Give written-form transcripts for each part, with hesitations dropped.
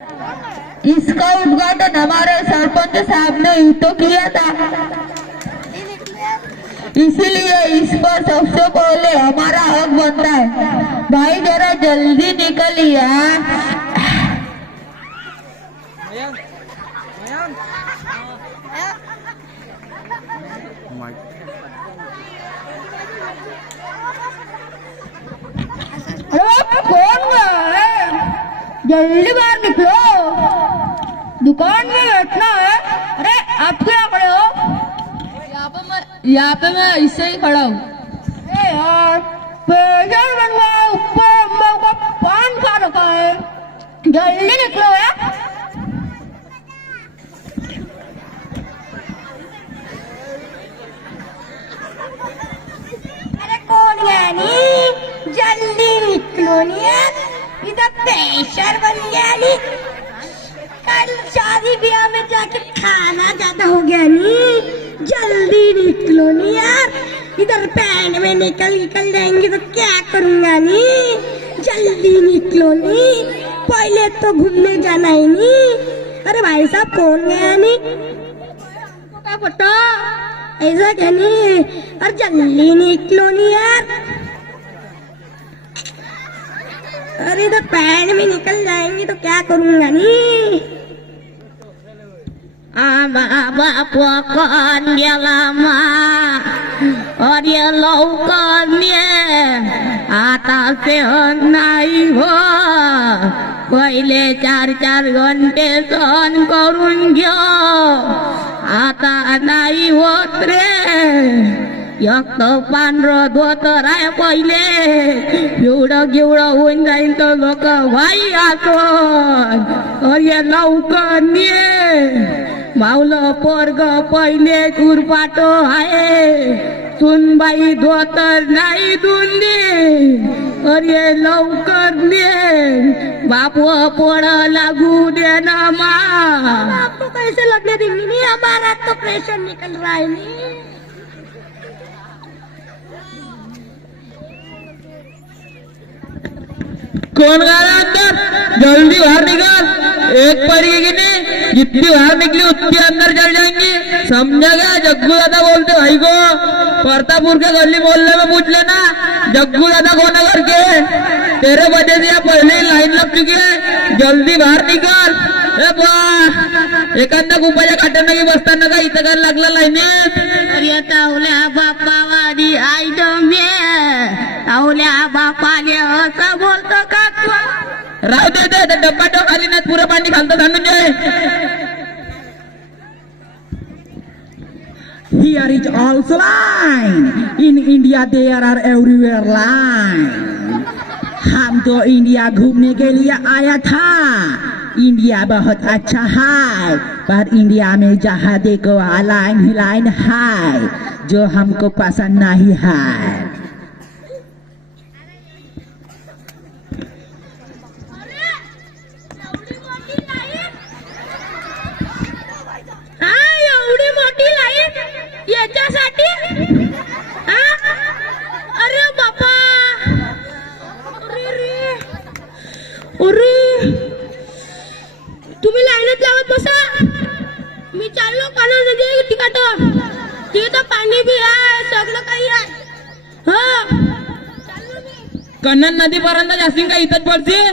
इसका उद्घाटन हमारे सरपंच साहब ने ही तो किया था, इसीलिए इस पर सबसे पहले हमारा हक बनता है। भाई जरा जल्दी निकलिए। कौन है? जल्दी बाहर निकलो, दुकान में बैठना है। अरे आप क्या खड़े हो? यहाँ पे मैं इससे ही खड़ा हूँ। यार प्रेशर बनवा है, ऊपर अम्मा का पान खा रखा है, जल्दी निकलो यार। अरे कौन है नी? जल्दी निकलो नी यार, इधर प्रेशर बन गया नी। कल शादी ब्याह में जाके खाना ज्यादा हो गया नी, जल्दी निकलो नी यार। इधर पैंट में निकल जाएंगे तो क्या करूंगा नी, जल्दी निकलो नी, पहले तो घूमने जाना है नी। अरे भाई साहब कौन गया नी? क्या पता ऐसा क्या नी? अरे जल्दी निकलो नी यार। अरे इधर पैंट में निकल जाएंगे तो क्या करूंगा नी। Pokoknya dia lama, dia laukannya atas naik ho, पहिले 4-4 घंटे सहन करून घेऊ, आता नाही होत रे। एक तर पांढरं धोतर आहे पहिले, एवढं होऊन जाईल तर लोक भाई आठवण, अरे लवकर ने मावलं पोरग पहिले कुरपाटो आहे, सुनबाई धोतर नाही धुंदी, अरे लवकर ने बाप पोड़ लागू दे ना माँ। आपको कैसे लगने देंगे नहीं, हमारा तो प्रेशर निकल रहा है नहीं। कौन गा रहा अंदर? जल्दी बाहर निकल, एक पड़ेगी नहीं, जितनी बाहर निकली उतनी अंदर चल जाएंगी, समझा गया? जग्गू दादा बोलते भाई को, परतापुर के गली मोहल्ले में पूछ लेना जग्गू दादा कौन है करके, तेरे वजह से यहाँ पहले ही लाइन लग चुकी है, जल्दी बाहर निकल। एखाद्या गुपाच्या काट्यानं बसताना का इथं काय लागलं लाईनीत? अरे तावल्या बाप्पावाडी आई दमे, तावल्या बापाले असं बोलतो का तू? राहू दे, डब्बा तो खाली नाही, पुरं पाणी खालतं Dhananjay. Here is also line. In India there are everywhere line. हम तो इंडिया घूमने के लिए आया था, इंडिया बहुत अच्छा है, पर इंडिया में जहाँ देखो लाइन ही लाइन है, जो हमको पसंद नहीं है। एवढी मोठी लाईन याच्यासाठी? अरे बापा, अरे तुम्ही लाईनच लावत बसा, मी चाललो काना नदी तिकट, तिथं पाणी बी आहे, सगळं काही आहे। हो चाललो मी कन्नन नदी पर्यंत जास्ती का इथंच पडशील?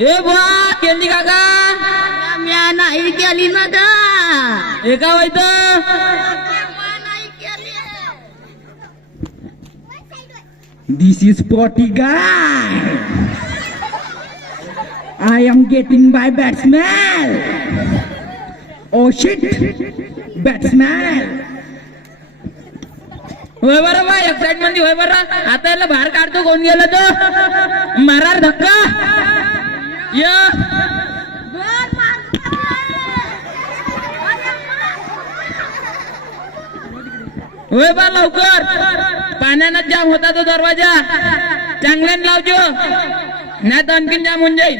ए बा केली काका, म्या नाही केली ना गा, एका वाईट नाही केली। This is potty guy. I am getting by batsman. Oh shit, batsman. होय बरं बा एक्साइटमेंट होय बरं. आता याला बाहेर काढतो. कोण गेलं तो मारार धक्का या होय बा लवकर. पाण्यानं जाम होता तो दरवाजा. चांगल्यानं लावजो नाही तर आणखीन जाम होऊन जाईल.